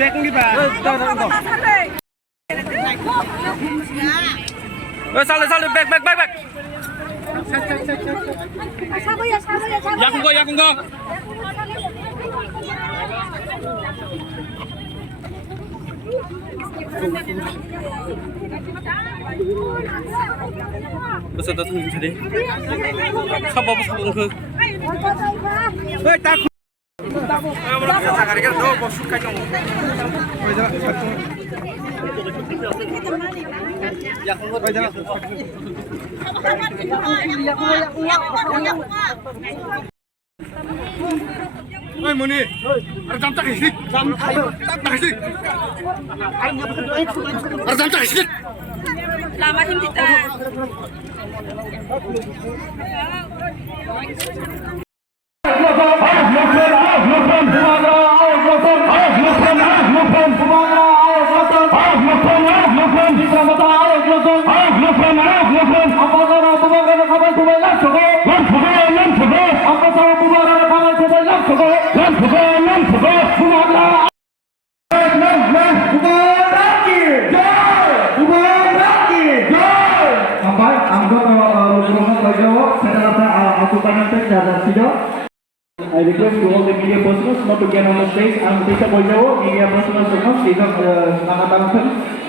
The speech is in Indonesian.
দেখি বা saleh back ya kung go Basta datang di sini. Sapa bos ke? Tak. Oi Muni, ada tak isi? Tak isi. Ada tak isi? Lama him kita. I request to all the media personnel not to get on the stage. I'm Tisha Bojawa, media personnel semua, tidak selamat datang.